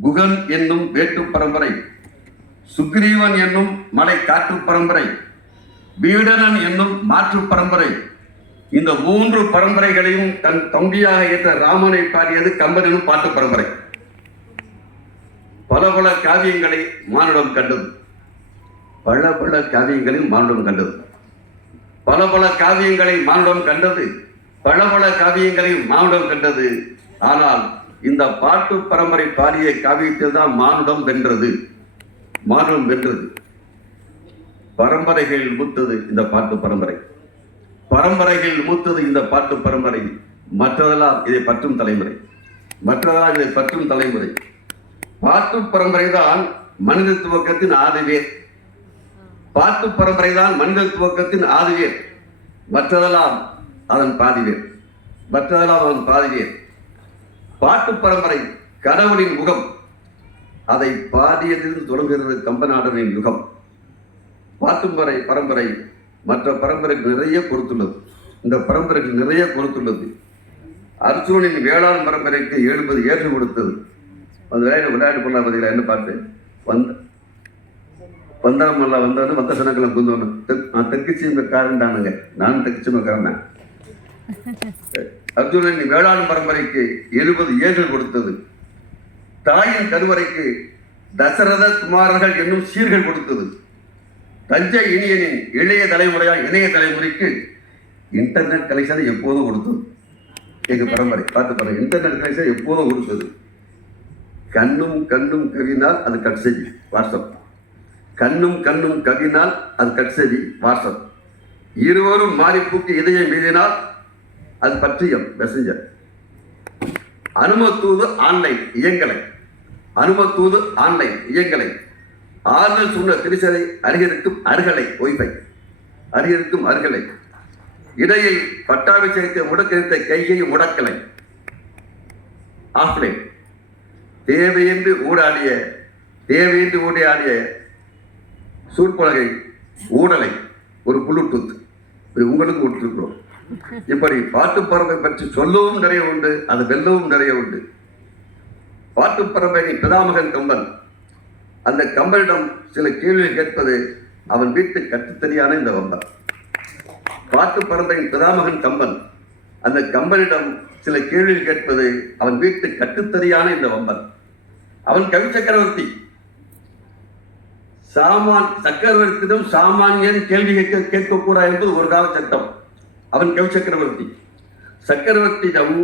குகன் என்னும் வேட்டு பரம்பரை சுக்ரீவன் என்னும் மலை காற்று பரம்பரை பீடனன் என்னும் மாற்று பரம்பரை. இந்த மூன்று பரம்பரைகளையும் தன் தம்பியாக ஏற்ற ராமனை பாடியது கம்பனும் பாட்டு பரம்பரை. பல பல காவியங்களை மானுடம் கண்டது. பல பல காவியங்களை மானுடம் கண்டது. பல பல காவியங்களை மானுடம் கண்டது. பல பல காவியங்களை மானுடம் கண்டது. ஆனால் இந்த பாட்டு பரம்பரை பாடிய காவியத்தில் தான் மானுடம் வென்றது. மானுடம் வென்றது. பரம்பரைகள் மூத்தது இந்த பாட்டு பரம்பரை. பரம்பரைகள் மூத்தது இந்த பாட்டு பரம்பரை. மற்றதெல்லாம் இதை பற்றும் தலைமுறை. மற்றதெல்லாம் இதை பற்றும் தலைமுறை. பாட்டு பரம்பரை தான் மனித துவக்கத்தின் ஆதிவேர் பாட்டு பரம்பரை தான் மனித துவக்கத்தின் ஆதிவேர் மற்றதெல்லாம் அதன் பாதிவேர் மற்றதெல்லாம் அதன் பாதிவேர் பாட்டு பரம்பரை கடவுளின் முகம். அதை பாடியதில் தொடங்குகிறது கம்பநாடனின் யுகம் பாட்டும்பரை பரம்பரை மற்ற பரம்பரைக்கு நிறைய பொறுத்துள்ளது. இந்த பரம்பரைக்கு நிறைய பொறுத்துள்ளது. அர்ஜுனின் வேளாண் பரம்பரைக்கு எழுபது ஏற்று கொடுத்தது. அந்த விளையாட்டு விளையாட்டு பண்ணா பார்த்தீங்களா என்ன பாட்டு? வந்த வந்தாமல்ல வந்தவனு மத்த சனக்கெல்லாம் குந்தவனு. நான் தெற்கு சீமக்காரன்டானுங்க நான் தெற்கு சீமக்காரன் அர்ஜுனன் வேளாண் பரம்பரைக்கு எழுபது ஏர்கள் கொடுத்தது. தாயின் கருவறைக்கு தசரத குமாரர்கள் என்னும் சீர்கள் கொடுத்தது. தஞ்சை இனியனின் இளைய தலைமுறையா இணைய தலைமுறைக்கு இன்டர்நெட் கனெக்ஷனை எப்போதும் கொடுத்தது. எங்க பரம்பரை பார்த்து பாருங்க இன்டர்நெட் கனெக்ஷன் எப்போதும் கொடுத்தது. கண்ணும் கண்ணும் கவினால் அது கட்செவி வாட்ஸ்அப். கண்ணும் கண்ணும் கவினால் அது கட்செவி வாட்ஸ்அப். இருவரும் மாறிப்பூக்கு இதயம் மீதினால் அது பற்றியும் மெசஞ்சர் அனுமத்தூது ஆன்லைன் இயங்கலை. அனுமத்தூது ஆன்லைன் இயங்கலை. ஆறுதல் சூழ்நிலை திரிசலை அருகிருக்கும் அருகலை ஒய்ஃபை அருகிருக்கும் அருகலை. இடையில் பட்டாபிஷேகத்தை முடக்கிருத்த கையை முடக்கலை. ஆஃப்லைன் தேவையின்றி ஊடாடிய தேவையின்றி ஊடையாடிய சூழ்பலகை ஊடலை. ஒரு புளுடூத் இது உங்களுக்கு விட்டுருக்கிறோம் இப்படி பாட்டு பறவை பற்றி சொல்லவும் நிறைய உண்டு அது வெல்லவும் நிறைய உண்டு. பாட்டு பறவையின் பிதாமகன் கம்பன். அந்த கம்பனிடம் சில கேள்விகள் கேட்பது அவன் வீட்டு கட்டுத்தறியான இந்த வம்பன். பாட்டு பறவையின் பிதாமகன் கம்பன். அந்த கம்பனிடம் சில கேள்வியில் கேட்பது அவன் வீட்டு கட்டுத்தறியான இந்த வம்பன். அவன் கவி சக்கரவர்த்தி. சாமான் சக்கரவர்த்தியிடம் சாமானியன் கேள்வி கேட்க கேட்கக்கூடாது என்பது ஒரு கால சட்டம். அவன் கவி சக்கரவர்த்தி. சக்கரவர்த்தியிடம்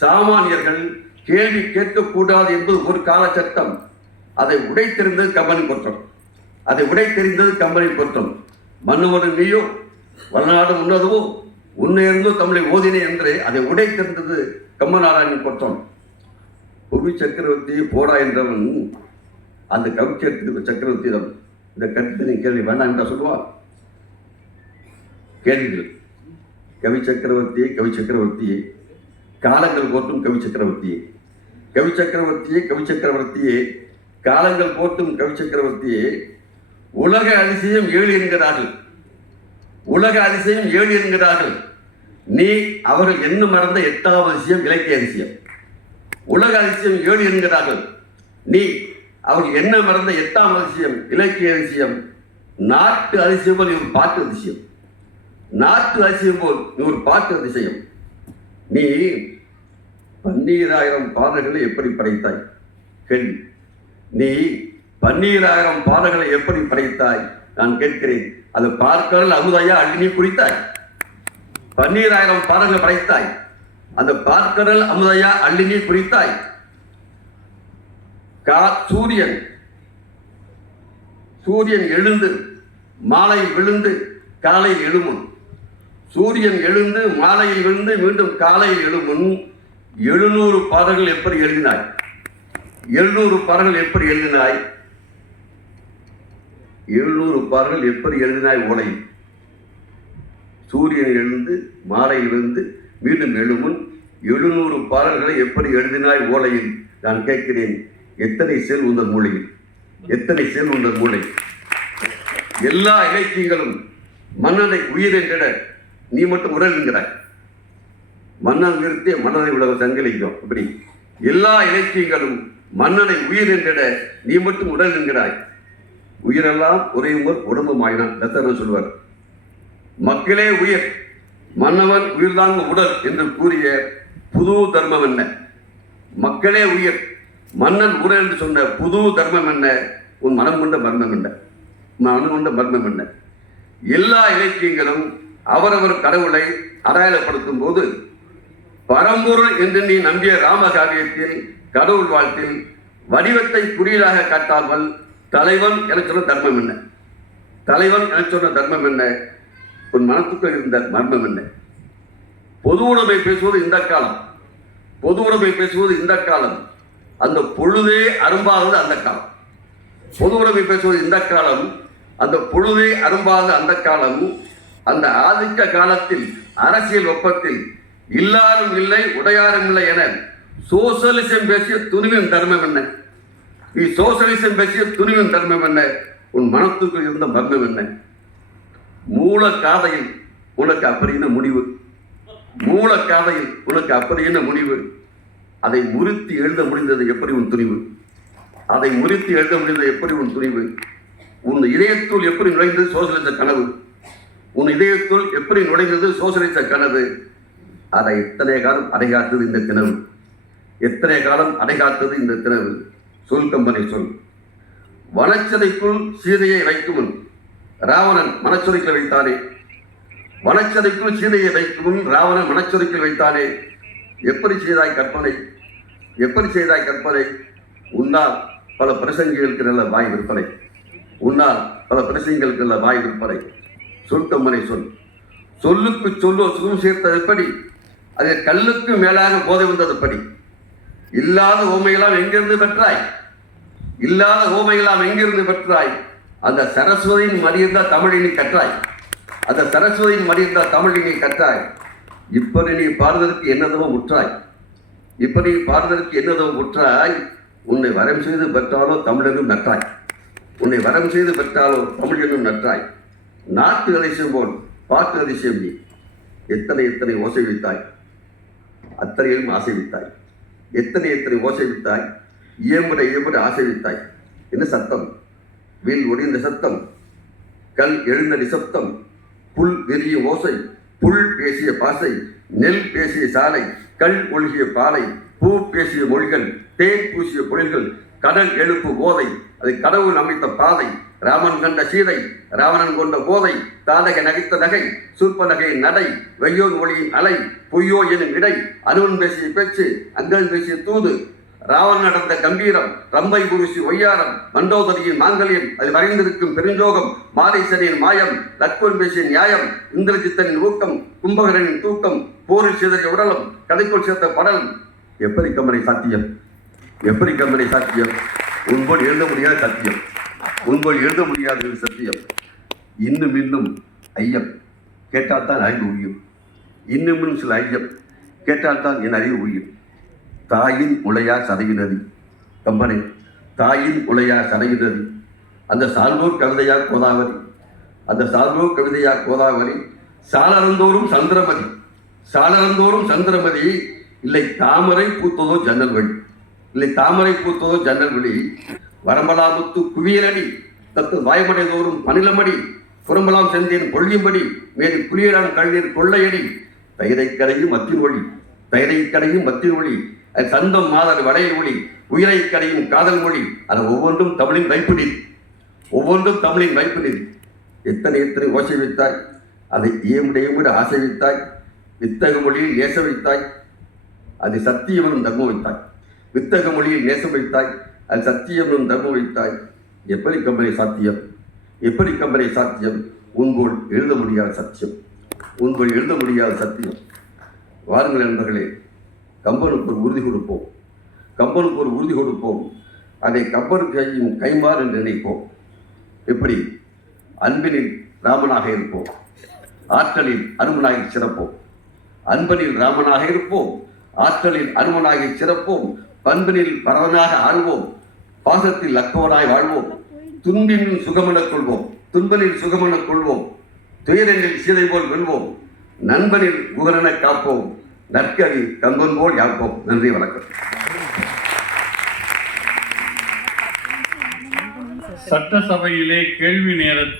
சாமானியர்கள் கேள்வி கேட்கக்கூடாது என்பது ஒரு கால சட்டம் அதை உடைத்தெறிந்தது கம்பனின் குற்றம் அதை உடைத்தெறிந்தது கம்பனின் குற்றம் மன்னவனு நீயோ வளநாடு உன்னதுவோ உன்னையிருந்தோ தமிழை ஓதினே என்று அதை உடைத்தெறிந்தது கம்பநாராயணின் குற்றம் புவி சக்கரவர்த்தி போடா என்றவன் அந்த கவிச்சேர்த்து சக்கரவர்த்தியிடம் இந்த கருத்தினை கேள்வி வேண்டாம் என்றா சொல்லுவான். கேள்விகள். கவி சக்கரவர்த்தியே கவி சக்கரவர்த்தியே. காலங்கள் போற்றும் கவி சக்கரவர்த்தியே. கவி சக்கரவர்த்தியே கவி சக்கரவர்த்தியே. காலங்கள் போற்றும் கவி சக்கரவர்த்தியே. உலக அதிசயம் ஏழு என்கிறார்கள். உலக அதிசயம் ஏழு என்கிறார்கள். நீ அவர்கள் என்ன மறந்த எட்டாவது அதிசயம் இலக்கிய அதிசயம். உலக அதிசயம் ஏழு என்கிறார்கள். நீ அவர்கள் என்ன மறந்த எட்டாம் அதிசயம் இலக்கிய அதிசயம். நாட்டு அதிசயம் ஒரு பாட்டு அதிசயம். நாற்று அதிசயம் போல் நீ பாட்டு அதிசயம் நீ பன்னீராயிரம் பாடல்களை எப்படி படைத்தாய்? கேள்வி. நீ பன்னீராயிரம் பாடல்களை எப்படி படைத்தாய்? நான் கேட்கிறேன். அது பார்க்கடல் அமுதையா அக்னி குறித்தாய் பன்னீராயிரம் பாடல்களை படைத்தாய். அந்த பார்க்கடல் அமுதையா அள்ளினி குறித்தாய் குடித்தாய். கா சூரியன். சூரியன் எழுந்து மாலை விழுந்து காலை எழுமுன். சூரியன் எழுந்து மாலையில் விழுந்து மீண்டும் காலையில் எழுமுன் எழுநூறு பாடல்கள் எப்படி எழுதினாய்? எழுநூறு பாடல்கள் எப்படி எழுதினாய்? எழுநூறு பாடல்கள் எப்படி எழுதினாய் ஓலை சூரியன் எழுந்து மாலையில் விழுந்து மீண்டும் எழுமுன் எழுநூறு பாடல்களை எப்படி எழுதினாய் ஓலையில்? நான் கேட்கிறேன் எத்தனை செல் உந்தன் மூளையில்? எத்தனை செல் உந்தன் மூளை? எல்லா இலக்கியங்களும் மன்னனை உயிர் என்கிற நீ மட்டும் உடல் என்கிறாய் மன்னன் விருத்தே மன்னனை உலக சங்கலிக்கும் அப்படி எல்லா இலக்கியங்களும் மன்னனை உயிர் என்றிட நீ மட்டும் உடல் என்கிறாய் உயிரெல்லாம் ஒரே உடம்பு மாயினான் தத்தர் சொல்வார். மக்களே உயிர் மன்னவன் உயிர்தாங்க உடல் என்று கூறிய புது தர்மம் என்ன? மக்களே உயிர் மன்னன் உடல் என்று சொன்ன புது தர்மம் என்ன? உன் மனம் கொண்ட மர்மம் என்ன? மனம் கொண்ட மர்மம் என்ன? எல்லா இலக்கியங்களும் அவரவர் கடவுளை அடையாளப்படுத்தும் போது பரம்பொருள் என்று நீ நம்பிய ராமகாவியத்தில் கடவுள் வாழ்த்தில் வடிவத்தை குறியீடாக காட்டாமல் தலைவன் என சொன்ன தர்மம் என்ன? தலைவன் என சொன்ன தர்மம் என்ன? உன் மனத்துக்குள் இருந்த மர்மம் என்ன? பொது உடைமை பேசுவது இந்த காலம். பொது உடைமை பேசுவது இந்த காலம். அந்த பொழுதே அரும்பாதது அந்த காலம். பொது உடைமை பேசுவது இந்த காலம். அந்த பொழுதே அரும்பாத அந்த காலம். அந்த ஆதிக்க காலத்தில் அரசியல் ஒப்பத்தில் இல்லாரும் இல்லை உடையாரும் இல்லை என சோசலிசம் பேசிய துணிவின் தர்மம் என்ன? நீ சோசலிசம் பேசிய துணிவின் தர்மம் என்ன? உன் மனத்துக்குள் இருந்த மர்மம் என்ன? மூல காதையில் உனக்கு அப்படின முடிவு? மூல காதையில் உனக்கு அப்படி என்ன முடிவு? அதை முறித்து எழுத முடிந்தது எப்படி உன் துணிவு? அதை முறித்து எழுத முடிந்தது எப்படி உன் துணிவு? உன் இதயத்துள் எப்படி நுழைந்தது சோசலிச கனவு? உன் இதயத்துள் எப்படி நுழைந்தது? சோசலிச கனவு. அதை எத்தனை காலம் அடைகாத்தது இந்த கிணவு எத்தனை காலம் அடைகாத்தது இந்த கிணவு சொல் கம்பனை சொல். வனச்சதைக்குள் சீதையை வைக்குமுன் ராவணன் மனச்சுரைக்கில் வைத்தானே. வனச்சதைக்குள் சீதையை வைக்குமுன் ராவணன் மனச்சொருக்கில் வைத்தானே. எப்படி செய்தாய் கற்பனை? எப்படி செய்தாய் கற்பனை? உன்னால் பல பிரசங்கிகளுக்கு நல்ல வாய் விற்பனை. உன்னால் பல பிரசங்களுக்கு நல்ல வாய் விற்பனை. சுருக்கமுறை சொல். சொல்லுக்கு சொல்லோ சுகம் சேர்த்தது எப்படி அது கல்லுக்கு மேலாக போதை வந்தது படி இல்லாத ஓமையெல்லாம் எங்கிருந்து பெற்றாய்? இல்லாத ஓமையெல்லாம் எங்கிருந்து பெற்றாய்? அந்த சரஸ்வதியின் மடியிருந்தா தமிழினி கற்றாய். அந்த சரஸ்வதியின் மடியிருந்தா தமிழினி கற்றாய். இப்படி நீ பாடுவதற்கு என்னதோ உற்றாய். இப்படி பாடுவதற்கு என்னதோ உற்றாய். உன்னை வரம் செய்து பெற்றாலோ தமிழனும் நற்றாய். உன்னை வரம் செய்து பெற்றாலோ தமிழனும் நற்றாய். நாட்டு அதிசயம் போல் பாட்டு அதிசயம் நீ எத்தனை எத்தனை ஓசை வித்தாய் அத்தனையிலும் ஆசை வித்தாய் எத்தனை எத்தனை ஓசை வித்தாய் இயம்புட இயம்புட ஆசை வித்தாய் என்ன சத்தம்? வில் ஒடிந்த சத்தம். கல் எழுந்த நிசப்தம். புல் வெறிய ஓசை. புல் பேசிய பாசை. நெல் பேசிய சாலை. கல் ஒழுகிய பாலை. பூ பேசிய மொழிகள். தேன் பூசிய பொழில்கள். கடல் எழுப்பு ஓதை. அது கடவுள் அமைத்த பாதை. ராமன் கண்ட சீதை ராவணன் கொண்ட போதை தாதக நகைத்த நகை சூர்ப நகை நடை வெய்யோன் ஒளியின் அலை பொய்யோ எனும் இடை அனுவன் பேசிய பேச்சு அங்கன் பேசிய தூது ராவணன் நடந்த கம்பீரம் ரம்பை குருசி ஒய்யாரம் மண்டோதரியின் மாங்கல்யம் அது வரைந்திருக்கும் பெருஞ்சோகம் மாரீசனின் மாயம் லக்வன் பேசிய நியாயம் இந்திரஜித்தனின் ஊக்கம் கும்பகரனின் தூக்கம் போரில் சிதறிய உடலம் கதைக்குள் சேர்த்த படலம். எப்படி கம்பனை சாத்தியம்? எப்படி கம்பனை சாத்தியம்? உன்போடு எழுத முடியாத சாத்தியம். உங்கள் எழுத முடியாத சத்தியம். இன்னும் இன்னும் ஐயம். கேட்டால்தான் அறிவு உயும் இன்னும் இன்னும் சில ஐயம். கேட்டால்தான் என் அறிவு உயும் தாயின் உலையா சதையினதி. கம்பனை தாயின் உலையா சதையினதி. அந்த சால்வோர் கவிதையா கோதாவரி. அந்த சால்வோர் கவிதையா கோதாவரி சாலறந்தோறும் சந்திரமதி. சாலறந்தோறும் சந்திரமதி இல்லை தாமரை பூத்ததோ ஜன்னல் வழி இல்லை தாமரை பூத்ததோ ஜன்னல் வழி வரம்பலாமுத்து குவியலடி தத்து வாய்மடைதோறும் பனிலமடி புறம்பலாம் செந்தேன் கொள்ளியும்படி மேலும் குளியலாம் கண்ணீர் கொள்ளையடி. தயிரை கடையும் மத்தின் ஒளி தயிரை கடையும் மத்தின் ஒளி அது சந்தம் மாதர் வளையல் ஒளி உயிரை கடையும் காதல் மொழி அது ஒவ்வொன்றும் தமிழின் வைப்பிடி ஒவ்வொன்றும் தமிழின் வைப்பிடி. எத்தனை எத்தனை ஓசை வைத்தாய் அதை ஏமுடைய கூட ஆசை வைத்தாய் வித்தக மொழியில் நேச வைத்தாய் அது சத்தியவனும் தர்மம் வைத்தாய். வித்தக மொழியில் நேசம் வைத்தாய் அது சத்தியம் தர்மம் எப்படி கம்பெனி சாத்தியம்? எப்படி கம்பெனி சாத்தியம்? உன்போல் எழுத முடியாத சத்தியம். உன்போல் எழுத முடியாத சத்தியம். வாருங்கள் நண்பர்களே கம்பனுக்கு ஒரு உறுதி கொடுப்போம். கம்பனுக்கு ஒரு உறுதி கொடுப்போம். அதை கம்பனுக்கு கையும் கைமாறு என்று நினைப்போம். எப்படி? அன்பினில் ராமனாக இருப்போம். ஆற்றலில் அருமனாகி சிறப்போம். அன்பனில் ராமனாக இருப்போம். ஆற்றலில் அருமனாகி சிறப்போம். பண்பினில் பரவனாக ஆழ்வோம் பாசத்தில் லக்கவனாய் வாழ்வோம். துன்பின் சுகமெனக் கொள்வோம். துன்பலில் சுகமெனக் கொள்வோம். துயரங்களில் சீதை போல் வெல்வோம். நண்பனில் குகனென காப்போம். நற்கவி கம்பன் போல் யாழ்ப்போம். நன்றி வணக்கம். சட்டசபையிலே கேள்வி நேரத்தில்